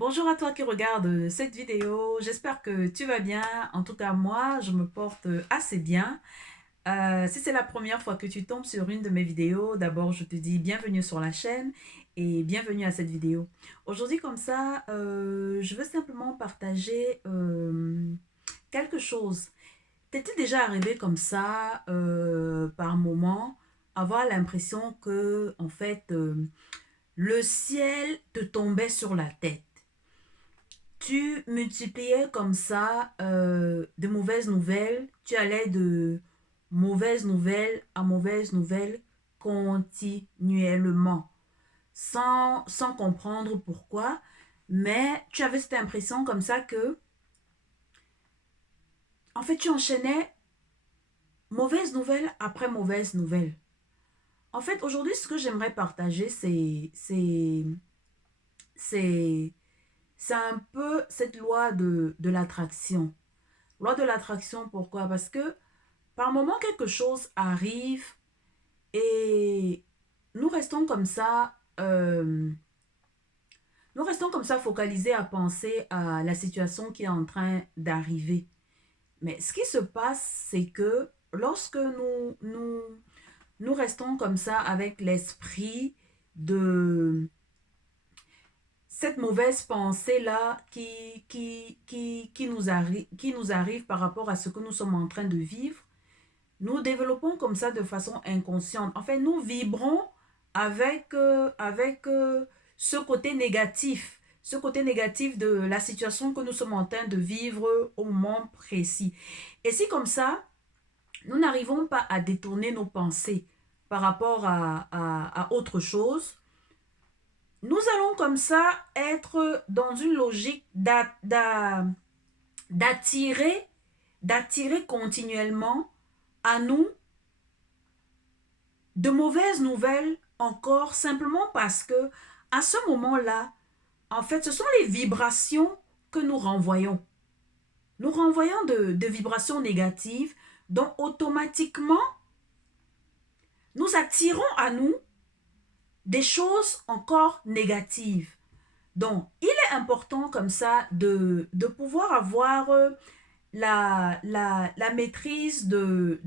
Bonjour à toi qui regarde cette vidéo, j'espère que tu vas bien. En tout cas, moi, je me porte assez bien. Si c'est la première fois que tu tombes sur une de mes vidéos, d'abord, je te dis bienvenue sur la chaîne et bienvenue à cette vidéo. Aujourd'hui, comme ça, je veux simplement partager quelque chose. T'es-tu déjà arrivé comme ça, par moment, avoir l'impression que, en fait, le ciel te tombait sur la tête? Tu multipliais comme ça de mauvaises nouvelles, tu allais de mauvaises nouvelles à mauvaises nouvelles continuellement, sans comprendre pourquoi, mais tu avais cette impression comme ça que, en fait, tu enchaînais mauvaise nouvelle après mauvaise nouvelle. En fait, aujourd'hui, ce que j'aimerais partager, c'est, c'est un peu cette loi de l'attraction. Loi de l'attraction, pourquoi? Parce que par moment, quelque chose arrive et nous restons comme ça, nous restons comme ça focalisés à penser à la situation qui est en train d'arriver. Mais ce qui se passe, c'est que lorsque nous restons comme ça avec l'esprit de cette mauvaise pensée-là qui nous arrive par rapport à ce que nous sommes en train de vivre, nous développons comme ça de façon inconsciente. En fait, nous vibrons avec ce côté négatif de la situation que nous sommes en train de vivre au moment précis. Et si comme ça, nous n'arrivons pas à détourner nos pensées par rapport à autre chose, nous allons comme ça être dans une logique d'attirer, d'attirer continuellement à nous de mauvaises nouvelles encore simplement parce que à ce moment-là, en fait, ce sont les vibrations que nous renvoyons. Nous renvoyons de vibrations négatives, donc automatiquement, nous attirons à nous des choses encore négatives. Donc, il est important comme ça de pouvoir avoir la maîtrise de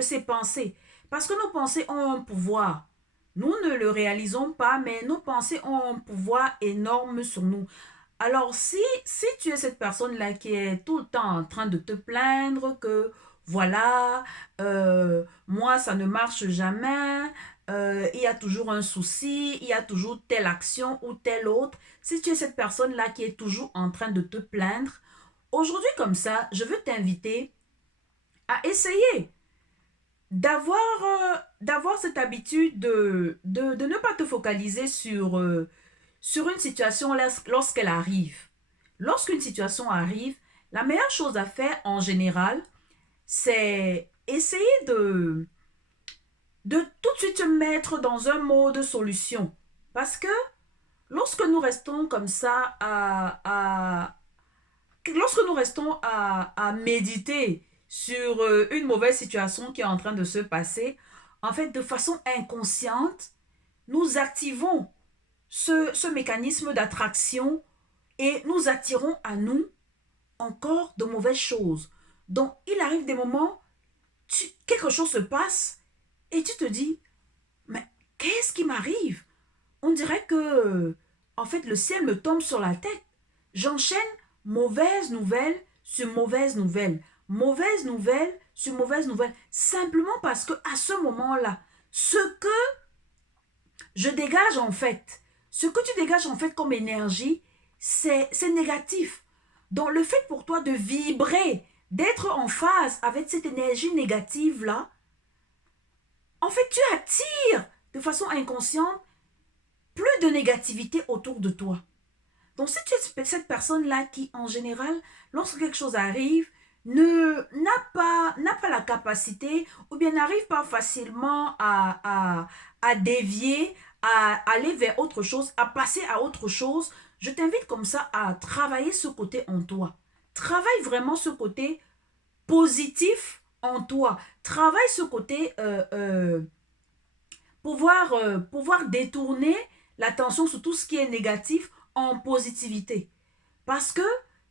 ses pensées. Parce que nos pensées ont un pouvoir. Nous ne le réalisons pas, mais nos pensées ont un pouvoir énorme sur nous. Alors, si tu es cette personne-là qui est tout le temps en train de te plaindre que, voilà, moi, ça ne marche jamais, il y a toujours un souci, il y a toujours telle action ou telle autre, si tu es cette personne-là qui est toujours en train de te plaindre, aujourd'hui, comme ça, je veux t'inviter à essayer d'avoir cette habitude de ne pas te focaliser sur une situation lorsqu'elle arrive. Lorsqu'une situation arrive, la meilleure chose à faire en général, c'est essayer de tout de suite se mettre dans un mode solution. Parce que lorsque nous restons comme ça lorsque nous restons à méditer sur une mauvaise situation qui est en train de se passer, en fait, de façon inconsciente, nous activons ce mécanisme d'attraction et nous attirons à nous encore de mauvaises choses. Donc, il arrive des moments, quelque chose se passe et tu te dis, mais qu'est-ce qui m'arrive? On dirait que, en fait, le ciel me tombe sur la tête. J'enchaîne mauvaise nouvelle sur mauvaise nouvelle, mauvaise nouvelle sur mauvaise nouvelle, simplement parce que à ce moment-là, ce que je dégage en fait, ce que tu dégages en fait comme énergie, c'est négatif. Donc le fait pour toi de vibrer, d'être en phase avec cette énergie négative-là, en fait tu attires de façon inconsciente plus de négativité autour de toi. Donc si tu es cette personne-là qui en général, lorsque quelque chose arrive, n'a pas la capacité ou bien n'arrive pas facilement à dévier, à aller vers autre chose, à passer à autre chose, je t'invite comme ça à travailler ce côté en toi. Travaille vraiment ce côté positif en toi. Travaille ce côté pouvoir détourner l'attention sur tout ce qui est négatif en positivité. Parce que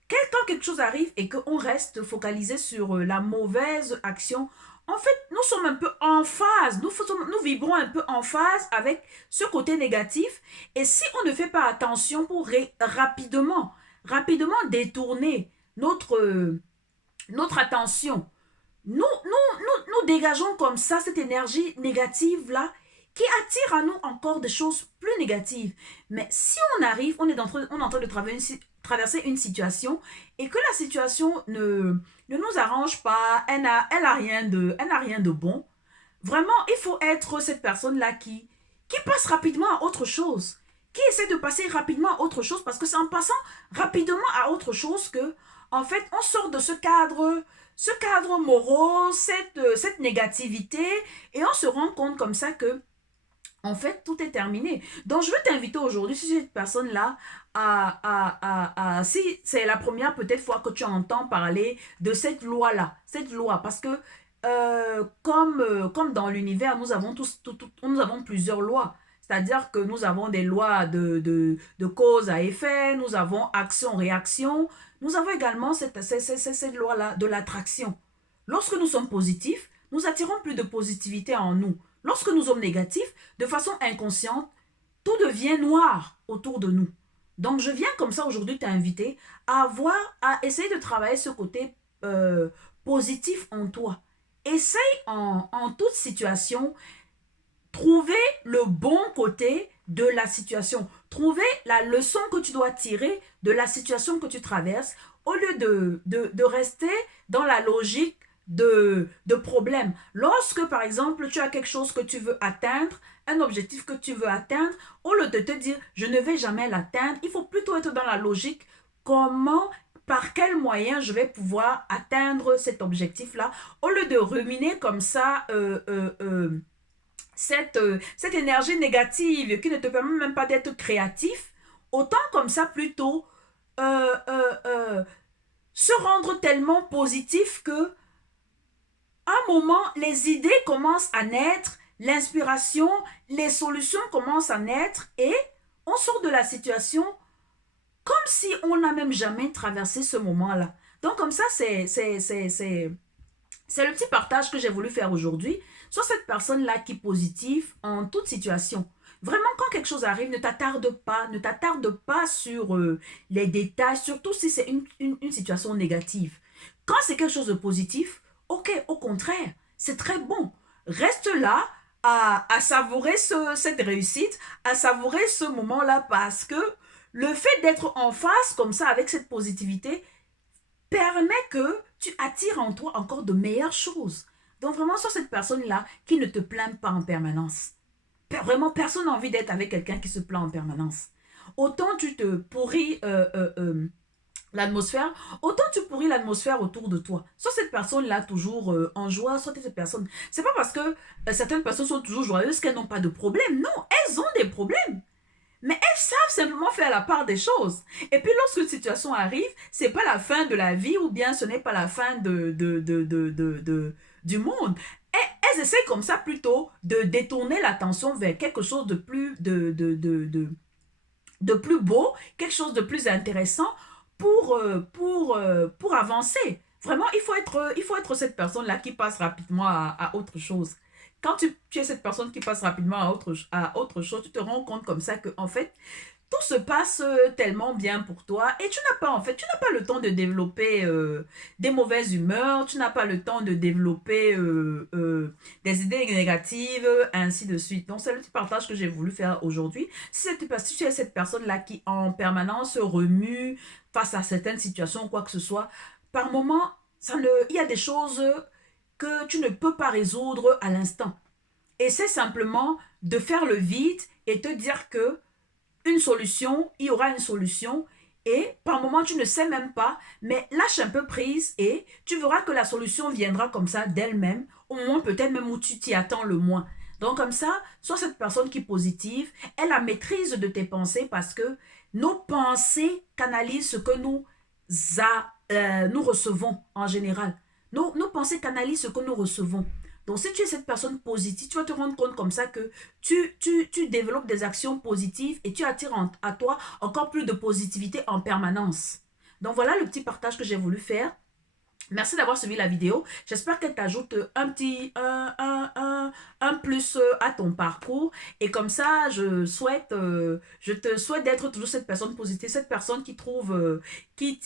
quand quelque chose arrive et qu'on reste focalisé sur la mauvaise action, en fait, nous sommes un peu en phase, nous vibrons un peu en phase avec ce côté négatif. Et si on ne fait pas attention pour rapidement détourner notre attention, nous dégageons comme ça cette énergie négative-là qui attire à nous encore des choses plus négatives. Mais si on arrive, on est en train de traverser une situation et que la situation ne nous arrange pas, elle n'a rien de bon, vraiment, il faut être cette personne-là qui passe rapidement à autre chose, qui essaie de passer rapidement à autre chose, parce que c'est en passant rapidement à autre chose que, en fait, on sort de ce cadre morose, cette négativité, et on se rend compte comme ça que, en fait, tout est terminé. Donc, je veux t'inviter aujourd'hui, si cette personne-là, si c'est la première peut-être fois que tu entends parler de cette loi, parce que comme dans l'univers, nous avons plusieurs lois. C'est-à-dire que nous avons des lois de cause à effet, nous avons action-réaction, nous avons également cette loi-là de l'attraction. Lorsque nous sommes positifs, nous attirons plus de positivité en nous. Lorsque nous sommes négatifs, de façon inconsciente, tout devient noir autour de nous. Donc, je viens comme ça aujourd'hui t'inviter à essayer de travailler ce côté positif en toi. Essaye en toute situation, trouver le bon côté de la situation. Trouver la leçon que tu dois tirer de la situation que tu traverses au lieu de rester dans la logique de problème. Lorsque, par exemple, tu as quelque chose que tu veux atteindre, un objectif que tu veux atteindre, au lieu de te dire, je ne vais jamais l'atteindre, il faut plutôt être dans la logique, par quel moyen je vais pouvoir atteindre cet objectif-là, au lieu de ruminer comme ça cette énergie négative qui ne te permet même pas d'être créatif, autant comme ça plutôt euh, euh, euh, se rendre tellement positif que à un moment, les idées commencent à naître, l'inspiration, les solutions commencent à naître et on sort de la situation comme si on n'a même jamais traversé ce moment-là. Donc comme ça, c'est le petit partage que j'ai voulu faire aujourd'hui sur cette personne-là qui est positive en toute situation. Vraiment, quand quelque chose arrive, ne t'attarde pas sur les détails, surtout si c'est une situation négative. Quand c'est quelque chose de positif, ok, au contraire, c'est très bon. Reste là à savourer cette réussite, à savourer ce moment-là parce que le fait d'être en face comme ça avec cette positivité permet que tu attires en toi encore de meilleures choses. Donc vraiment, sur cette personne-là qui ne te plaint pas en permanence. Vraiment, personne n'a envie d'être avec quelqu'un qui se plaint en permanence. Autant tu te pourris l'atmosphère, autant tu pourris l'atmosphère autour de toi. Soit cette personne-là toujours en joie, soit cette personne. C'est pas parce que certaines personnes sont toujours joyeuses qu'elles n'ont pas de problème. Non, elles ont des problèmes. Mais elles savent simplement faire la part des choses. Et puis lorsque une situation arrive, c'est pas la fin de la vie ou bien ce n'est pas la fin du monde. Elles essaient comme ça plutôt de détourner l'attention vers quelque chose de plus beau, quelque chose de plus intéressant pour avancer. Vraiment, il faut être cette personne-là qui passe rapidement à autre chose. Quand tu es cette personne qui passe rapidement à autre chose, tu te rends compte comme ça que, en fait, tout se passe tellement bien pour toi et tu n'as pas le temps de développer des mauvaises humeurs, tu n'as pas le temps de développer des idées négatives, ainsi de suite. Donc, c'est le petit partage que j'ai voulu faire aujourd'hui. Si tu es cette personne-là qui en permanence remue face à certaines situations ou quoi que ce soit, par moment, il y a des choses que tu ne peux pas résoudre à l'instant. Et c'est simplement de faire le vide et te dire que il y aura une solution et par moment tu ne sais même pas, mais lâche un peu prise et tu verras que la solution viendra comme ça d'elle-même, au moment peut-être même où tu t'y attends le moins. Donc comme ça, sois cette personne qui est positive, elle a maîtrise de tes pensées parce que nos pensées canalisent ce que nous recevons en général. Nos pensées canalisent ce que nous recevons. Donc, si tu es cette personne positive, tu vas te rendre compte comme ça que tu développes des actions positives et tu attires à toi encore plus de positivité en permanence. Donc, voilà le petit partage que j'ai voulu faire. Merci d'avoir suivi la vidéo. J'espère qu'elle t'ajoute un plus à ton parcours. Et comme ça, je te souhaite d'être toujours cette personne positive, cette personne qui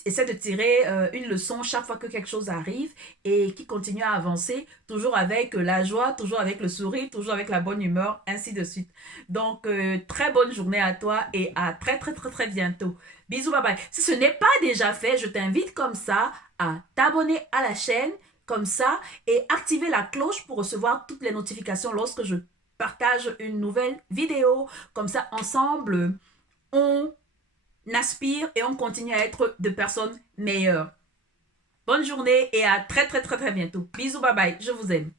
essaie de tirer une leçon chaque fois que quelque chose arrive et qui continue à avancer, toujours avec la joie, toujours avec le sourire, toujours avec la bonne humeur, ainsi de suite. Donc, très bonne journée à toi et à très, très, très, très bientôt. Bisous, bye bye. Si ce n'est pas déjà fait, je t'invite comme ça à t'abonner à la chaîne comme ça et activer la cloche pour recevoir toutes les notifications lorsque je partage une nouvelle vidéo. Comme ça, ensemble, on aspire et on continue à être de personnes meilleures. Bonne journée et à très très très très bientôt. Bisous, bye bye. Je vous aime.